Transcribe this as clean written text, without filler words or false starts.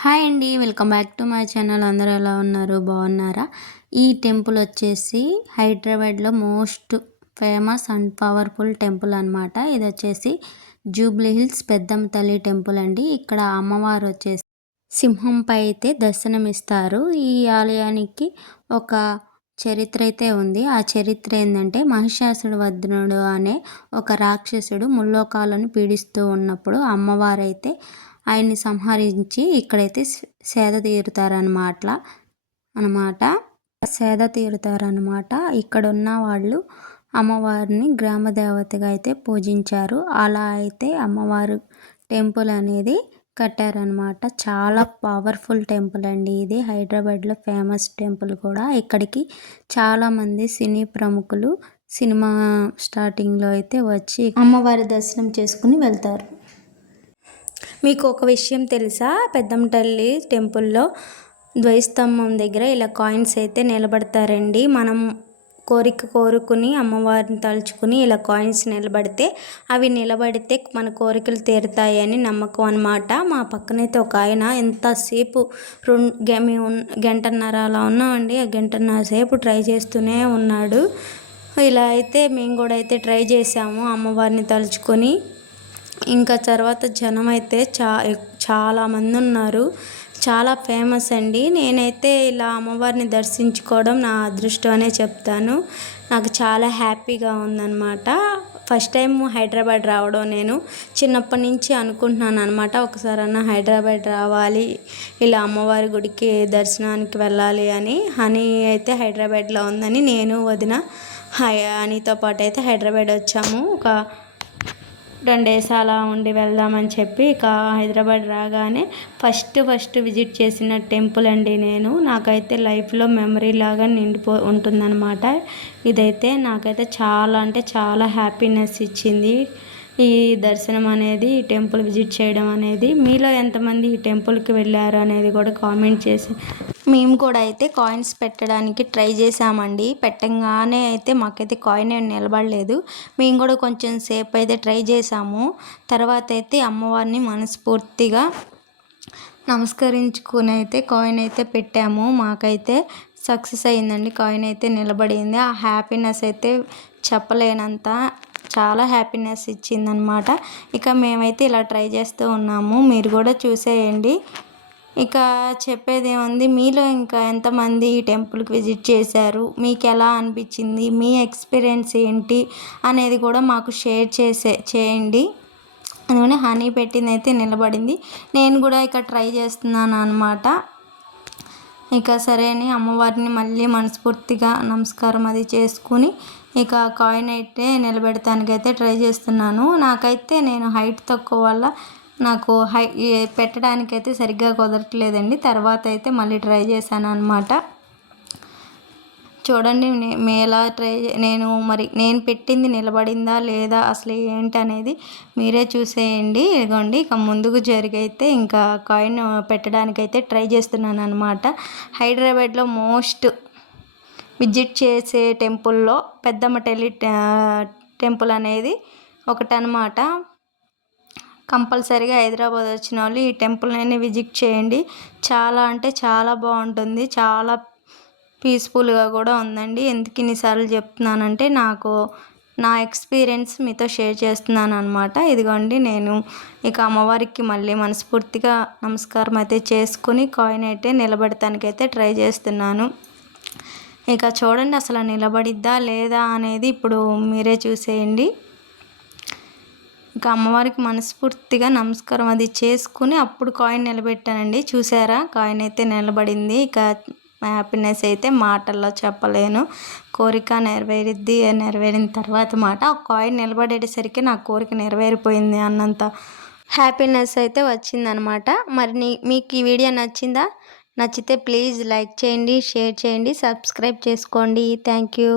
Hi అండి. Welcome back to my channel. అందరూ ఎలా ఉన్నారు? బాగున్నారా? ఈ టెంపుల్ వచ్చేసి హైదరాబాద్లో most famous and powerful temple అనమాట. ఇది వచ్చేసి జూబ్లీ హిల్స్ పెద్దమ్మ తల్లి టెంపుల్ అండి. ఇక్కడ అమ్మవారు వచ్చేసి సింహంపై అయితే దర్శనమిస్తారు. ఈ ఆలయానికి ఒక చరిత్ర అయితే ఉంది. ఆ చరిత్ర ఏంటంటే మహిషాసుడు వదనుడు అనే ఒక రాక్షసుడు ముల్లోకాలను పీడిస్తూ ఉన్నప్పుడు అమ్మవారైతే ఆయన్ని సంహరించి ఇక్కడైతే సేద తీరుతారనమాట సేద తీరుతారనమాట. ఇక్కడ ఉన్న వాళ్ళు అమ్మవారిని గ్రామ దేవతగా అయితే పూజించారు. అలా అయితే అమ్మవారు టెంపుల్ అనేది కట్టారనమాట. చాలా పవర్ఫుల్ టెంపుల్ అండి ఇది. హైదరాబాద్లో ఫేమస్ టెంపుల్ కూడా. ఇక్కడికి చాలామంది సినీ ప్రముఖులు సినిమా స్టార్టింగ్లో అయితే వచ్చి అమ్మవారి దర్శనం చేసుకుని వెళ్తారు. మీకు ఒక విషయం తెలుసా? పెద్దమ్మ తల్లి టెంపుల్లో ద్వైస్తంభం దగ్గర ఇలా కాయిన్స్ అయితే నిలబడతారండి. మనం కోరుకుని అమ్మవారిని తలుచుకుని ఇలా కాయిన్స్ నిలబడితే అవి నిలబడితే మన కోరికలు తీరుతాయని నమ్మకం అనమాట. మా పక్కనైతే ఒక ఆయన ఎంతసేపు మేము గంటన్నర అలా ఉన్నామండి. ఆ గంటన్నర సేపు ట్రై చేస్తూనే ఉన్నాడు. ఇలా అయితే మేము కూడా అయితే ట్రై చేసాము అమ్మవారిని తలుచుకొని. ఇంకా తర్వాత జనం అయితే చాలామంది ఉన్నారు. చాలా ఫేమస్ అండి. నేనైతే ఇలా అమ్మవారిని దర్శించుకోవడం నా అదృష్టం అనే చెప్తాను. నాకు చాలా హ్యాపీగా ఉందన్నమాట. ఫస్ట్ టైం హైదరాబాద్ రావడం నేను చిన్నప్పటి నుంచి అనుకుంటున్నాను అనమాట. ఒకసారన్నా హైదరాబాద్ రావాలి, ఇలా అమ్మవారి గుడికి దర్శనానికి వెళ్ళాలి అని. హనీ అయితే హైదరాబాద్లో ఉందని నేను వదిన హనీతో పాటు అయితే హైదరాబాద్ వచ్చాము. ఒక 2 డేస్ అలా ఉండి వెళ్దామని చెప్పి ఇక హైదరాబాద్ రాగానే ఫస్ట్ విజిట్ చేసిన టెంపుల్ అండి నేను. నాకైతే లైఫ్లో మెమరీ లాగా ఉంటుందన్నమాట. ఇదైతే నాకైతే చాలా అంటే చాలా హ్యాపీనెస్ ఇచ్చింది ఈ దర్శనం అనేది, ఈ టెంపుల్ విజిట్ చేయడం అనేది. మీలో ఎంతమంది ఈ టెంపుల్కి వెళ్ళారు అనేది కూడా కామెంట్ చేసి. మేము కూడా అయితే కాయిన్స్ పెట్టడానికి ట్రై చేసామండి. పెట్టంగానే అయితే మాకైతే కాయిన్ ఏమి నిలబడలేదు. మేము కూడా కొంచెం సేపు అయితే ట్రై చేసాము. తర్వాత అయితే అమ్మవారిని మనస్ఫూర్తిగా నమస్కరించుకుని అయితే కాయిన్ అయితే పెట్టాము. మాకైతే సక్సెస్ అయిందండి. కాయిన్ అయితే నిలబడింది. ఆ హ్యాపీనెస్ అయితే చెప్పలేనంత చాలా హ్యాపీనెస్ ఇచ్చిందనమాట. ఇక మేమైతే ఇలా ట్రై చేస్తూ ఉన్నాము. మీరు కూడా చూసేయండి. ఇక చెప్పేది ఏముంది, మీలో ఇంకా ఎంతమంది ఈ టెంపుల్కి విజిట్ చేశారు, మీకు ఎలా అనిపించింది, మీ ఎక్స్పీరియన్స్ ఏంటి అనేది కూడా మాకు షేర్ చేయండి. అందుకని హనీ పెట్టింది అయితే నిలబడింది. నేను కూడా ఇక ట్రై చేస్తున్నాను అనమాట. ఇక సరే అని అమ్మవారిని మళ్ళీ మనస్ఫూర్తిగా నమస్కారం అది చేసుకుని ఇక కాయిన్ అయితే నిలబెడటానికైతే ట్రై చేస్తున్నాను. నాకైతే నేను హైట్ తక్కువ వల్ల నాకు పెట్టడానికైతే సరిగ్గా కుదరట్లేదండి. తర్వాత అయితే మళ్ళీ ట్రై చేశాను అనమాట. చూడండి నేను పెట్టింది నిలబడిందా లేదా అసలు ఏంటనేది మీరే చూసేయండి. ఇదిగోండి ఇక ముందుకు జరిగైతే ఇంకా కాయిన్ పెట్టడానికైతే ట్రై చేస్తున్నాను అనమాట. హైదరాబాద్లో మోస్ట్ విజిట్ చేసే టెంపుల్లో పెద్దమ్మ తల్లి టెంపుల్ అనేది ఒకటనమాట. కంపల్సరీగా హైదరాబాద్ వచ్చిన వాళ్ళు ఈ టెంపుల్ని విజిట్ చేయండి. చాలా అంటే చాలా బాగుంటుంది. చాలా పీస్ఫుల్గా కూడా ఉందండి. ఎందుకు ఇన్నిసార్లు చెప్తున్నానంటే నాకు నా ఎక్స్పీరియన్స్ మీతో షేర్ చేస్తున్నాను అనమాట. ఇదిగోండి నేను ఇక అమ్మవారికి మళ్ళీ మనస్ఫూర్తిగా నమస్కారం అయితే చేసుకుని కాయిన్ అయితే నిలబెడటానికైతే ట్రై చేస్తున్నాను. ఇక చూడండి అసలు నిలబడిద్దా లేదా అనేది ఇప్పుడు మీరే చూసేయండి. ఇక అమ్మవారికి మనస్ఫూర్తిగా నమస్కారం అది చేసుకుని అప్పుడు కాయిన్ నిలబెట్టానండి. చూసారా, కాయిన్ అయితే నిలబడింది. ఇక హ్యాపీనెస్ అయితే మాటల్లో చెప్పలేను. కోరిక నెరవేరిన తర్వాత మాట ఆ కాయిన్ నిలబడేసరికి నా కోరిక నెరవేరిపోయింది అన్నంత హ్యాపీనెస్ అయితే వచ్చిందనమాట. మరి మీకు ఈ వీడియో నచ్చిందా? నచ్చితే ప్లీజ్ లైక్ చేయండి, షేర్ చేయండి, సబ్స్క్రైబ్ చేసుకోండి. Thank you.